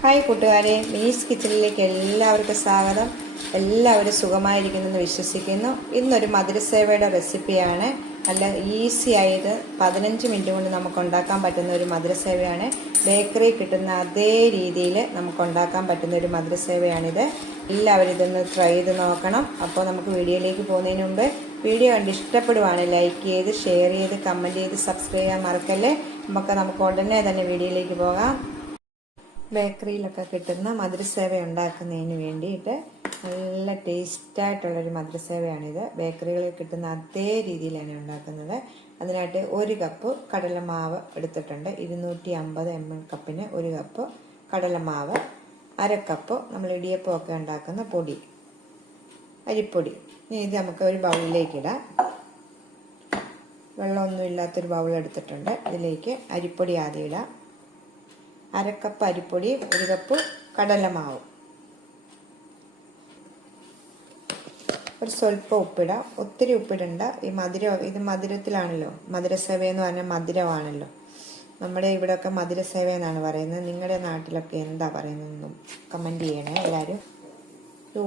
Hi കൂട്ടുകാരെ, മീസ് കിച്ചണിലേക്ക് എല്ലാവർക്കും സ്വാഗതം. എല്ലാവരും സുഖമായിരിക്കുന്നെന്ന് വിശ്വസിക്കുന്നു. ഇന്നൊരു മധുരസേവയുടെ റെസിപ്പിയാണ്. നല്ല ഈസി ആയിട്ട് 15 മിനിറ്റ് കൊണ്ട് നമുക്ക് ഉണ്ടാക്കാൻ പറ്റുന്ന ഒരു മധുരസേവയാണ്. ബേക്കറി കിട്ടുന്ന അതേ രീതിയിൽ നമുക്ക് ഉണ്ടാക്കാൻ പറ്റുന്ന ഒരു മധുരസേവയാണിത്. എല്ലാവരും ഇതൊന്ന് ട്രൈ ചെയ്ത് നോക്കണം. അപ്പോൾ നമുക്ക് വീഡിയോയിലേക്ക് പോകുന്നതിന് മുമ്പ് വീഡിയോ കണ്ട് ഇഷ്ടപ്പെടുവാണ് ലൈക്ക് ചെയ്ത്, ഷെയർ ചെയ്ത്, കമൻറ്റ് ചെയ്ത്, സബ്സ്ക്രൈബ് ചെയ്യാൻ മറക്കല്ലേ. നമുക്ക് ഉടനെ തന്നെ വീഡിയോയിലേക്ക് പോകാം. ബേക്കറിയിലൊക്കെ കിട്ടുന്ന മധുരസേവ ഉണ്ടാക്കുന്നതിന് വേണ്ടിയിട്ട് നല്ല ടേസ്റ്റായിട്ടുള്ളൊരു മധുരസേവയാണിത്. ബേക്കറികളിൽ കിട്ടുന്ന അതേ രീതിയിലാണ് ഉണ്ടാക്കുന്നത്. അതിനായിട്ട് 1 കപ്പ് കടലമാവ് എടുത്തിട്ടുണ്ട്. 250 ml കപ്പിന് 1 കപ്പ് കടലമാവ്, 1/2 കപ്പ് നമ്മൾ ഇടിയപ്പമൊക്കെ ഉണ്ടാക്കുന്ന പൊടി, അരിപ്പൊടി. ഇത് നമുക്ക് ഒരു ബൗളിലേക്ക് ഇടാം. വെള്ളമൊന്നും ഇല്ലാത്തൊരു ബൗൾ എടുത്തിട്ടുണ്ട്. ഇതിലേക്ക് അരിപ്പൊടി ആദ്യം ഇടാം. 1/2 കപ്പ് അരിപ്പൊടി, 1 കപ്പ് കടലമാവ്, ഒരു സ്വല്പം ഉപ്പിടാം. ഒത്തിരി ഉപ്പിടണ്ട. ഇത് മധുരത്തിലാണല്ലോ, മധുരസേവ എന്ന് പറഞ്ഞാൽ മധുരമാണല്ലോ. നമ്മുടെ ഇവിടെയൊക്കെ മധുരസേവ എന്നാണ് പറയുന്നത്. നിങ്ങളുടെ നാട്ടിലൊക്കെ എന്താ പറയുന്നതെന്നും കമൻറ്റ് ചെയ്യണേ എല്ലാവരും.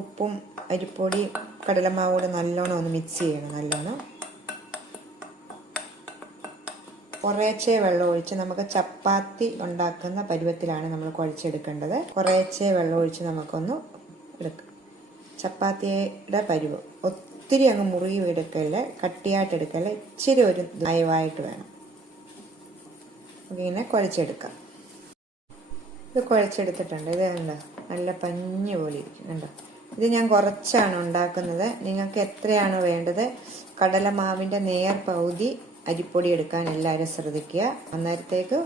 ഉപ്പും അരിപ്പൊടി കടലമാവ് കൂടെ നല്ലോണം ഒന്ന് മിക്സ് ചെയ്യണം. നല്ലോണം കുറേശ്ശെ വെള്ളം ഒഴിച്ച് നമുക്ക് ചപ്പാത്തി ഉണ്ടാക്കുന്ന പരുവത്തിലാണ് നമ്മൾ കുഴച്ചെടുക്കേണ്ടത്. കുറേശ്ശെ വെള്ളം ഒഴിച്ച് നമുക്കൊന്ന് എടുക്കാം. ചപ്പാത്തിയുടെ പരുവം ഒത്തിരി അങ്ങ് മുറുകി എടുക്കല്ലേ, കട്ടിയായിട്ട് എടുക്കല്ലേ, ഇച്ചിരി ഒരു നയവായിട്ട് വേണം. ഇങ്ങനെ കുഴച്ചെടുക്കാം. ഇത് കുഴച്ചെടുത്തിട്ടുണ്ട്. ഇത് എന്താ നല്ല പഞ്ഞി പോലെ ഇരിക്കും, കണ്ടോ. ഇത് ഞാൻ കുറച്ചാണ് ഉണ്ടാക്കുന്നത്. നിങ്ങൾക്ക് എത്രയാണ് വേണ്ടത്, കടലമാവിൻ്റെ നേർ പകുതി അരിപ്പൊടി എടുക്കാൻ എല്ലാവരും ശ്രദ്ധിക്കുക. അന്നേരത്തേക്ക്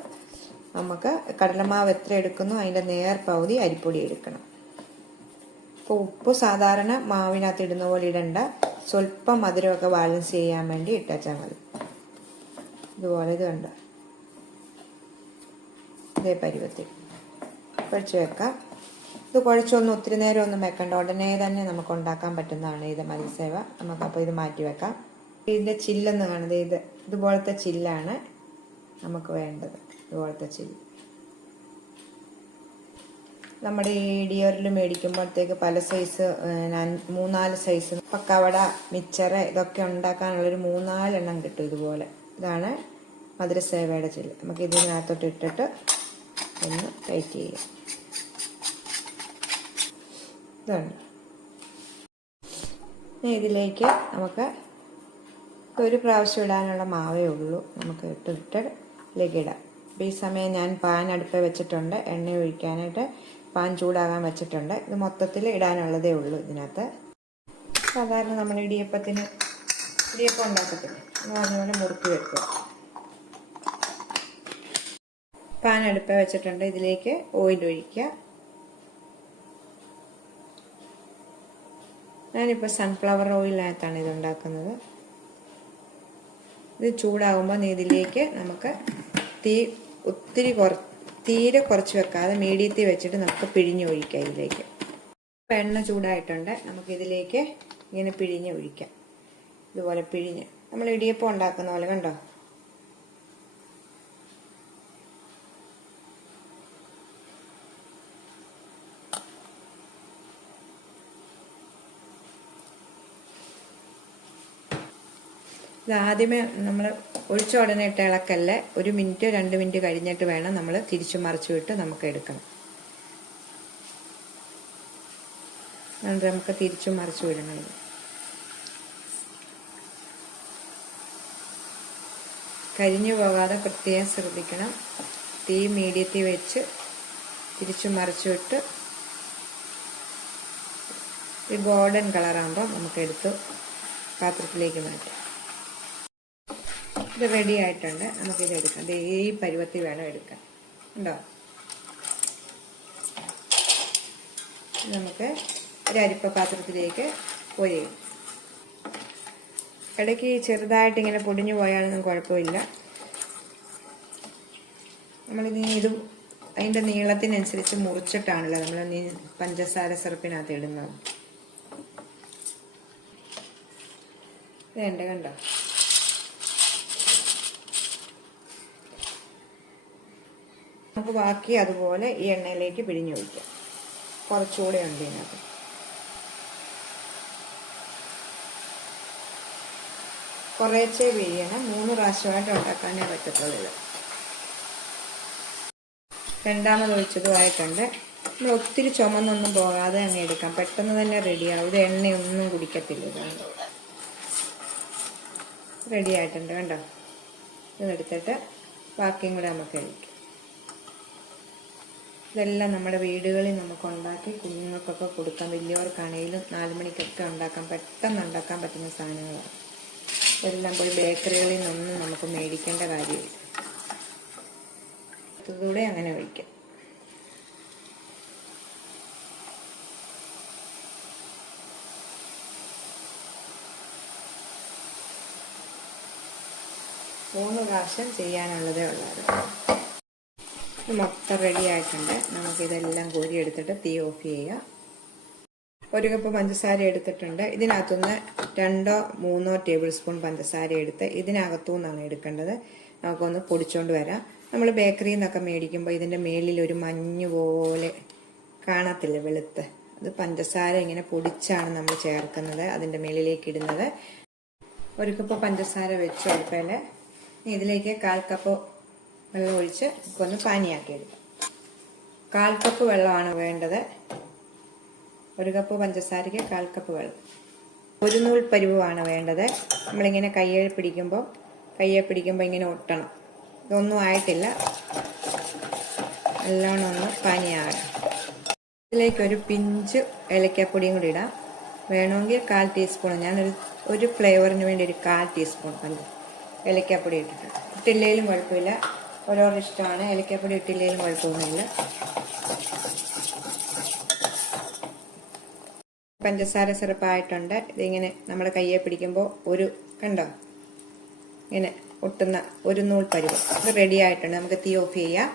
നമുക്ക് കടലമാവ് എത്ര എടുക്കുന്നു അതിൻ്റെ നേർ പകുതി അരിപ്പൊടി എടുക്കണം. ഇപ്പോൾ ഉപ്പ് സാധാരണ മാവിനകത്ത് ഇടുന്ന പോലെ ഇടണ്ട. സ്വല്പം മധുരമൊക്കെ ബാലൻസ് ചെയ്യാൻ വേണ്ടി ഇട്ടാച്ചാൽ മതി. ഇതുപോലെ ഇത് കണ്ട ഇതേ പരുവത്തിൽ കുഴച്ച് വെക്കാം. ഇത് കുഴച്ചൊന്നും ഒത്തിരി നേരം ഒന്നും വെക്കണ്ട. ഉടനെ തന്നെ നമുക്ക് ഉണ്ടാക്കാൻ പറ്റുന്നതാണ് ഇത് മധുരസേവ. നമുക്കപ്പോൾ ഇത് മാറ്റി വെക്കാം. ഇതിൻ്റെ ചില്ലെന്ന് കാണുന്നത് ഇതുപോലത്തെ ചില്ലാണ് നമുക്ക് വേണ്ടത്. ഇതുപോലത്തെ ചില്ല് നമ്മുടെ ഈ ഡിയറിൽ മേടിക്കുമ്പോഴത്തേക്ക് പല സൈസ്, 3-4 സൈസ് പക്കവട, മിച്ചറ് ഇതൊക്കെ ഉണ്ടാക്കാനുള്ളൊരു 3-4 എണ്ണം കിട്ടും ഇതുപോലെ. ഇതാണ് മധുരസേവയുടെ ചില്ല്. നമുക്ക് ഇതിനകത്തോട്ട് ഇട്ടിട്ട് ഒന്ന് ടൈറ്റ് ചെയ്യാം. ഇതുണ്ട്. ഇതിലേക്ക് നമുക്ക് ഒരു പ്രാവശ്യം ഇടാനുള്ള മാവേ ഉള്ളൂ. നമുക്ക് ഇതിലേക്ക് ഇടാം. അപ്പോൾ ഈ സമയം ഞാൻ പാൻ അടുപ്പ് വെച്ചിട്ടുണ്ട്. എണ്ണ ഒഴിക്കാനായിട്ട് പാൻ ചൂടാകാൻ വെച്ചിട്ടുണ്ട്. ഇത് മൊത്തത്തിൽ ഇടാനുള്ളതേ ഉള്ളൂ ഇതിനകത്ത്. സാധാരണ നമ്മൾ ഇടിയപ്പം ഉണ്ടാക്കത്തില്ല, അതുപോലെ മുറുക്കി വെക്കുക. പാൻ അടുപ്പ് വെച്ചിട്ടുണ്ട്. ഇതിലേക്ക് ഓയിൽ ഒഴിക്കുക. ഞാനിപ്പോൾ സൺഫ്ലവർ ഓയിലിനകത്താണ് ഇത് ഉണ്ടാക്കുന്നത്. ഇത് ചൂടാകുമ്പോൾ ഇതിലേക്ക് നമുക്ക് തീരെ കുറച്ച് വെക്കാതെ മീഡിയത്തിൽ വെച്ചിട്ട് നമുക്ക് പിഴിഞ്ഞൊഴിക്കാം ഇതിലേക്ക്. ഇപ്പോൾ എണ്ണ ചൂടായിട്ടുണ്ട്. നമുക്കിതിലേക്ക് ഇങ്ങനെ പിഴിഞ്ഞൊഴിക്കാം. ഇതുപോലെ പിഴിഞ്ഞ് നമ്മൾ ഇടിയപ്പം ഉണ്ടാക്കുന്ന പോലെ, കണ്ടോ. ഇതാദ്യമേ നമ്മൾ ഒഴിച്ച ഉടനെ ഇട്ട് ഇളക്കല്ലേ. 1 മിനിറ്റ് 2 മിനിറ്റ് കഴിഞ്ഞിട്ട് വേണം നമ്മൾ തിരിച്ചു മറിച്ചു വിട്ട് നമുക്ക് എടുക്കണം. നമുക്ക് തിരിച്ചു മറിച്ചു വിടണം. കരിഞ്ഞു പോകാതെ പ്രത്യേകം ശ്രദ്ധിക്കണം. തീ മീഡിയത്തിൽ വെച്ച് തിരിച്ചു മറിച്ചു വിട്ട് ഈ ഗോൾഡൻ കളറാകുമ്പോൾ നമുക്ക് എടുത്ത് പാത്രത്തിലേക്ക് മാറ്റാം. ഇത് റെഡി ആയിട്ടുണ്ട്. നമുക്കിത് എടുക്കാം. ഈ പരുവത്തിൽ വേണം എടുക്കാൻ, ഉണ്ടോ. നമുക്ക് ഒരു അരിപ്പ പാത്രത്തിലേക്ക് പൊരിയും. ഇടയ്ക്ക് ചെറുതായിട്ട് ഇങ്ങനെ പൊടിഞ്ഞു പോയാലൊന്നും കുഴപ്പമില്ല. നമ്മളിത് അതിൻ്റെ നീളത്തിനനുസരിച്ച് മുറിച്ചിട്ടാണല്ലോ നമ്മൾ പഞ്ചസാര സിറപ്പിനകത്ത് ഇടുന്നത്. ഇതുണ്ട്, കണ്ടോ. നമുക്ക് ബാക്കി അതുപോലെ ഈ എണ്ണയിലേക്ക് പിഴിഞ്ഞ് ഒഴിക്കാം. കുറച്ചുകൂടെ ഉണ്ട് ഇതിനകത്ത്. കുറേശ്ശെ പിഴിയണം. 3 പ്രാവശ്യമായിട്ട് ഉണ്ടാക്കാനേ പറ്റത്തുള്ളൂ ഇത്. രണ്ടാമത് ഒഴിച്ചതുമായിട്ടുണ്ട്. നമ്മൾ ഒത്തിരി ചുമന്നൊന്നും പോകാതെ അങ്ങ് എടുക്കാം. പെട്ടെന്ന് തന്നെ റെഡിയാവും. ഇത് എണ്ണയൊന്നും കുടിക്കത്തില്ല. ഇതാണ് റെഡി ആയിട്ടുണ്ട്. കണ്ടോ? ഇതെടുത്തിട്ട് ബാക്കിയും കൂടെ നമുക്ക് കഴിക്കാം. ഇതെല്ലാം നമ്മുടെ വീടുകളിൽ നമുക്ക് ഉണ്ടാക്കി കുഞ്ഞുങ്ങൾക്കൊക്കെ കൊടുക്കാം. വലിയവർക്കാണെങ്കിലും 4 മണിക്കൊക്കെ ഉണ്ടാക്കാം. പെട്ടെന്ന് ഉണ്ടാക്കാൻ പറ്റുന്ന സാധനങ്ങളാണ്. ഇതെല്ലാം പോയി ബേക്കറികളിൽ നിന്നൊന്നും നമുക്ക് മേടിക്കേണ്ട കാര്യമില്ല. ഇതുകൂടെ അങ്ങനെ ഒഴിക്കാം. മൂന്ന് പ്രാവശ്യം ചെയ്യാനുള്ളതേ ഉള്ളായിരുന്നു. ഇത് മൊത്തം റെഡി ആയിട്ടുണ്ട്. നമുക്കിതെല്ലാം കോരി എടുത്തിട്ട് തീ ഓഫ് ചെയ്യുക. 1 കപ്പ് പഞ്ചസാര എടുത്തിട്ടുണ്ട്. ഇതിനകത്തുനിന്ന് 2 or 3 ടേബിൾ സ്പൂൺ പഞ്ചസാര എടുത്ത് ഇതിനകത്തുനിന്നാണ് എടുക്കേണ്ടത്. നമുക്കൊന്ന് പൊടിച്ചുകൊണ്ട് വരാം. നമ്മൾ ബേക്കറിയിൽ നിന്നൊക്കെ മേടിക്കുമ്പോൾ ഇതിൻ്റെ മേളിൽ ഒരു മഞ്ഞ് പോലെ കാണത്തില്ല, വെളുത്ത്. അത് പഞ്ചസാര ഇങ്ങനെ പൊടിച്ചാണ് നമ്മൾ ചേർക്കുന്നത്, അതിൻ്റെ മേളിലേക്ക് ഇടുന്നത്. 1 കപ്പ് പഞ്ചസാര വെച്ച് അടുപ്പേൽ ഇതിലേക്ക് 1/4 കപ്പ് വെള്ളം ഒഴിച്ച് ഒന്ന് പാനിയാക്കി എടുക്കാം. 1/4 കപ്പ് വെള്ളമാണ് വേണ്ടത്. 1 കപ്പ് പഞ്ചസാരയ്ക്ക് 1/4 കപ്പ് വെള്ളം. 1 നൂൽ പരുവമാണ് വേണ്ടത്. നമ്മളിങ്ങനെ കയ്യെ പിടിക്കുമ്പോൾ ഇങ്ങനെ ഒട്ടണം. ഇതൊന്നും ആയിട്ടില്ല. നല്ലോണം ഒന്ന് പാനിയാകണം. ഇതിലേക്ക് ഒരു പിഞ്ച് ഏലക്കാപ്പൊടിയും കൂടി ഇടാം. വേണമെങ്കിൽ 1/4 ടീസ്പൂൺ, ഞാനൊരു ഫ്ലേവറിന് വേണ്ടി ഒരു 1/4 ടീസ്പൂൺ ഏലക്കാപ്പൊടി ഇട്ടിട്ടുണ്ട്. ഇട്ടില്ലേലും കുഴപ്പമില്ല, ഓരോരോ ഇഷ്ടമാണ്. ഏലക്കാപ്പൊടി ഇട്ടില്ലേലും കുഴപ്പമൊന്നുമില്ല. പഞ്ചസാര സിറപ്പായിട്ടുണ്ട്. ഇതിങ്ങനെ നമ്മുടെ കയ്യെ പിടിക്കുമ്പോൾ കണ്ടോ, ഇങ്ങനെ ഒട്ടുന്ന 1 നൂൽ പരുവം. ഇത് റെഡി ആയിട്ടുണ്ട്. നമുക്ക് തീ ഓഫ് ചെയ്യാം.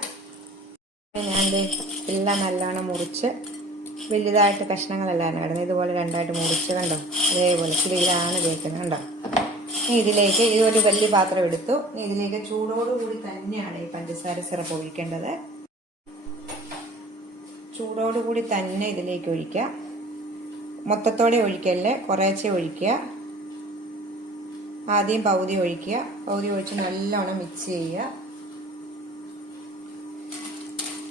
ഞാൻ എല്ലാം നല്ലോണം മുറിച്ച് വലുതായിട്ട് കഷ്ണങ്ങളെല്ലാം കിടന്ന് ഇതുപോലെ 2ആയിട്ട് മുറിച്ച്, കണ്ടോ, അതേപോലെ ഇതിലാണ് തേക്കുന്നത്. കണ്ടോ? ഇതിലേക്ക് ഇതൊരു വലിയ പാത്രം എടുത്തു. ഇതിലേക്ക് ചൂടോടുകൂടി തന്നെയാണ് ഈ പഞ്ചസാര സിറപ്പ് ഒഴിക്കേണ്ടത്. ചൂടോടുകൂടി തന്നെ ഇതിലേക്ക് ഒഴിക്കുക. മൊത്തത്തോടെ ഒഴിക്കല്ലേ, കുറേശ്ശെ ഒഴിക്കുക. ആദ്യം പകുതി ഒഴിക്കുക. പകുതി ഒഴിച്ച് നല്ലോണം മിക്സ് ചെയ്യുക.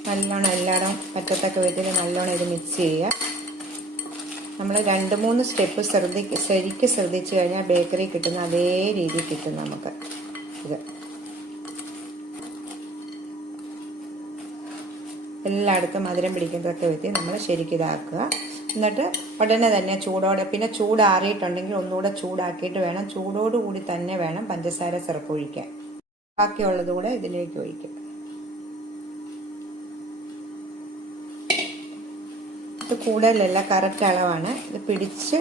നല്ലോണം എല്ലായിടം പറ്റത്തക്ക വിധത്തിൽ നല്ലോണം ഇത് മിക്സ് ചെയ്യുക. നമ്മൾ 2-3 സ്റ്റെപ്പ് ശരിക്കും ശ്രദ്ധിച്ചു കഴിഞ്ഞാൽ ബേക്കറി കിട്ടുന്ന അതേ രീതിയിൽ കിട്ടും നമുക്ക്. ഇത് എല്ലായിടത്തും മധുരം പിടിക്കുന്നതൊക്കെ വിധത്തിൽ നമ്മൾ ശരിക്കും ഇതാക്കുക. എന്നിട്ട് ഉടനെ തന്നെ ചൂടോടെ, പിന്നെ ചൂടാറിയിട്ടുണ്ടെങ്കിൽ ഒന്നുകൂടെ ചൂടാക്കിയിട്ട് വേണം, ചൂടോടുകൂടി തന്നെ വേണം പഞ്ചസാര സിറപ്പ് ഒഴിക്കാൻ. ബാക്കിയുള്ളത് കൂടെ ഇതിലേക്ക് ഒഴിക്കുക. ഇത് കൂടുതലല്ല, കറക്റ്റ് അളവാണ്. ഇത് പിടിച്ച്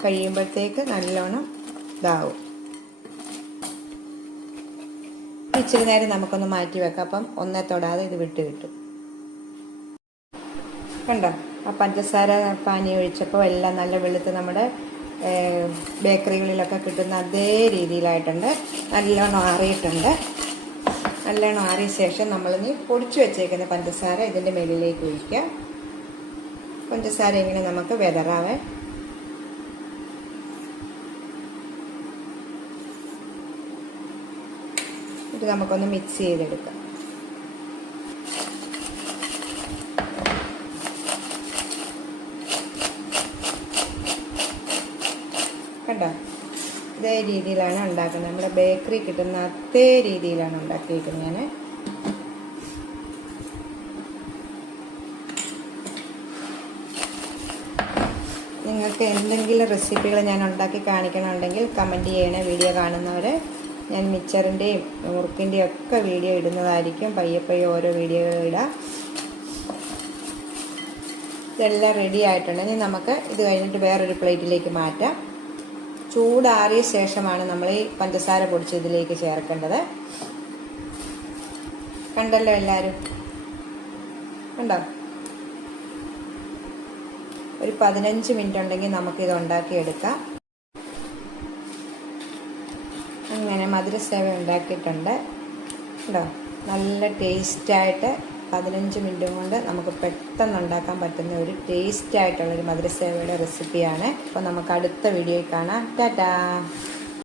കഴിയുമ്പോഴത്തേക്ക് നല്ലോണം ഇതാവും. ഇച്ചിരി നേരം നമുക്കൊന്ന് മാറ്റി വെക്കാം. അപ്പം ഒന്നേ തൊടാതെ ഇത് വിട്ട് കിട്ടും. കണ്ടോ? ആ പഞ്ചസാര പാനി ഒഴിച്ചപ്പോൾ എല്ലാം നല്ല വെളുത്ത് നമ്മുടെ ബേക്കറികളിലൊക്കെ കിട്ടുന്ന അതേ രീതിയിലായിട്ടുണ്ട്. നല്ലോണം ആറിയിട്ടുണ്ട്. നല്ലോണം ആറിയ ശേഷം നമ്മളിനി പൊടിച്ചു വെച്ചേക്കുന്ന പഞ്ചസാര ഇതിൻ്റെ മേലിലേക്ക് ഒഴിക്കുക. പഞ്ചസാര ഇങ്ങനെ നമുക്ക് വിതറാവേ. ഇത് നമുക്കൊന്ന് മിക്സ് ചെയ്തെടുക്കാം. കണ്ടോ? ഇതേ രീതിയിലാണ് ഉണ്ടാക്കുന്നത്. നമ്മുടെ ബേക്കറി കിട്ടുന്ന അതേ രീതിയിലാണ് ഉണ്ടാക്കിയിരിക്കുന്നത് ഞാൻ. നിങ്ങൾക്ക് എന്തെങ്കിലും റെസിപ്പികൾ ഞാൻ ഉണ്ടാക്കി കാണിക്കണമെന്നുണ്ടെങ്കിൽ കമൻറ്റ് ചെയ്യണേ. വീഡിയോ കാണുന്നവർ ഞാൻ മിച്ചറിൻ്റെയും മുറുക്കിൻ്റെയും ഒക്കെ വീഡിയോ ഇടുന്നതായിരിക്കും. പയ്യെ ഓരോ വീഡിയോകൾ ഇടാം. ഇതെല്ലാം റെഡി ആയിട്ടുണ്ടെങ്കിൽ നമുക്ക് ഇത് കഴിഞ്ഞിട്ട് വേറൊരു പ്ലേറ്റിലേക്ക് മാറ്റാം. ചൂടാറിയ ശേഷമാണ് നമ്മൾ ഈ പഞ്ചസാര പൊടിച്ച് ഇതിലേക്ക് ചേർക്കേണ്ടത്. കണ്ടല്ലോ എല്ലാവരും? കണ്ടോ? ഒരു 15 മിനിറ്റ് ഉണ്ടെങ്കിൽ നമുക്കിത് ഉണ്ടാക്കിയെടുക്കാം. അങ്ങനെ മധുരസേവ ഉണ്ടാക്കിയിട്ടുണ്ട്. കേട്ടോ? നല്ല ടേസ്റ്റായിട്ട് 15 മിനിറ്റും കൊണ്ട് നമുക്ക് പെട്ടെന്ന് ഉണ്ടാക്കാൻ പറ്റുന്ന ഒരു ടേസ്റ്റി ആയിട്ടുള്ളൊരു മധുരസേവയുടെ റെസിപ്പിയാണ്. അപ്പോൾ നമുക്ക് അടുത്ത വീഡിയോയിൽ കാണാം. ടാറ്റാ.